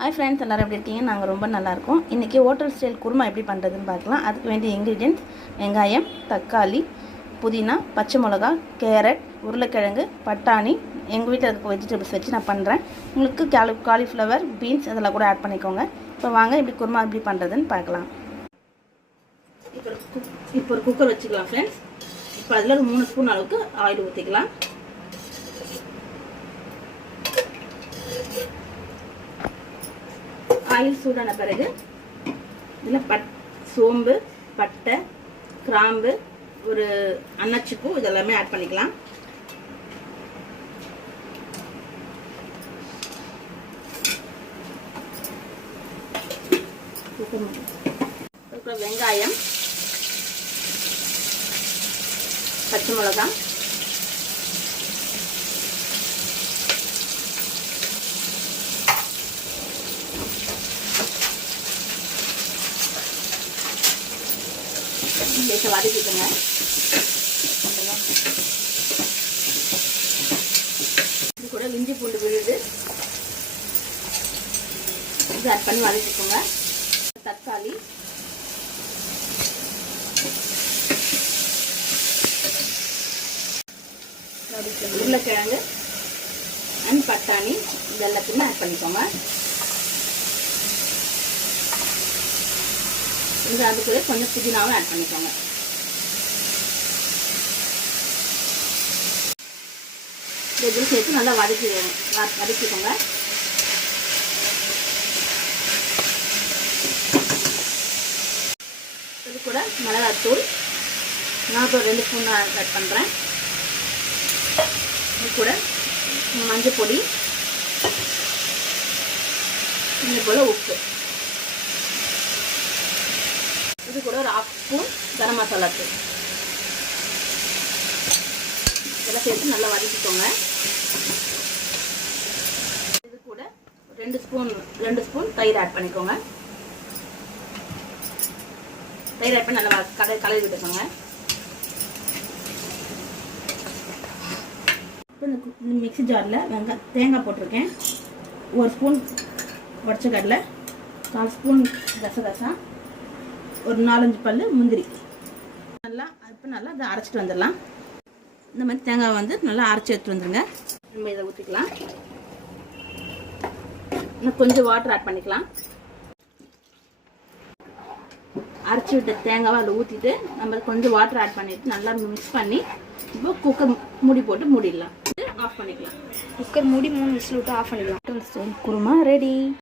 Hi friends, எல்லோரும் எப்படி இருக்கீங்க? நாங்கள் ரொம்ப நல்லாயிருக்கோம். இன்றைக்கி ஹோட்டல் ஸ்டைல் குருமா எப்படி பண்ணுறதுன்னு பார்க்கலாம். அதுக்கு வேண்டிய இன்க்ரீடியன்ட்ஸ்: வெங்காயம், தக்காளி, புதினா, பச்சை மிளகா, கேரட், உருளைக்கிழங்கு, பட்டாணி. எங்கள் வீட்டில் இருக்க வெஜிடபிள்ஸ் வச்சு நான் பண்ணுறேன். உங்களுக்கு காலிஃப்ளவர், பீன்ஸ் இதெல்லாம் கூட ஆட் பண்ணிக்கோங்க. இப்போ வாங்க இப்படி குருமா எப்படி பண்ணுறதுன்னு பார்க்கலாம். இப்போ ஒரு குக்கர் வச்சுக்கலாம் ஃப்ரெண்ட்ஸ். இப்போ அதில் ஒரு 3 ஸ்பூன் அளவுக்கு ஆயில் ஊற்றிக்கலாம். ஆயில் சூடான பிறகு இதில் சோம்பு, பட்டை, கிராம்பு, ஒரு அன்னாச்சிப்பூ இதெல்லாமே ஆட் பண்ணிக்கலாம். வெங்காயம், பச்சை மிளகா, வதக்கிக்கோங்க. இது கூட இஞ்சி பூண்டு விழுது இது ஆட் பண்ணி வதக்கிக்கோங்க. தக்காளி, உருளைக்கிழங்கு அண்ட் பட்டாணி இது எல்லாத்தையுமே ஆட் பண்ணிக்கோங்க. இது அதுக்குள்ளே கொஞ்சம் புதினாவும் ஆட் பண்ணிக்கோங்க. இது சேர்த்து நல்லா வதக்கிக்கோங்க. இது கூட மிளகாத்தூள் நான் இப்போ 2 ஸ்பூன் ஆட் பண்ணுறேன். இது கூட மஞ்சள் பொடி, இது போல் உப்பு, இது கூட ஒரு 1/2 ஸ்பூன் கரம் மசாலா தூள் இதெல்லாம் சேர்த்து நல்லா வதக்கிக்கோங்க. இது கூட 2 ஸ்பூன் தயிர் ஆட் பண்ணிக்கோங்க. தயிர் ஆட் பண்ணி நல்லா கலரி விட்டுக்கோங்க. இப்போ இந்த மிக்ஸி ஜாரில் தேங்காய் போட்டிருக்கேன். 1 ஸ்பூன் உடச்ச கடலை, 1/4 ஸ்பூன் கசகசா, ஒரு 4-5 பல் முந்திரி நல்லா இதை அரைச்சிட்டு வந்துடலாம். இந்த மாதிரி தேங்காய் நல்லா அரைச்சி எடுத்துட்டு வந்துடுங்க. நம்ம இதை ஊற்றிக்கலாம். இன்னும் கொஞ்சம் வாட்டர் ஆட் பண்ணிக்கலாம். அரைச்சி விட்ட தேங்காவை அதில் ஊற்றிட்டு நம்ம கொஞ்சம் வாட்டர் ஆட் பண்ணிவிட்டு நல்லா மிக்ஸ் பண்ணி இப்போ குக்கர் மூடி போட்டு மூடிடலாம். ஆஃப் பண்ணிக்கலாம். குக்கர் மூடி 3 விசில் விட்டு ஆஃப் பண்ணிக்கலாம். குருமா ரெடி.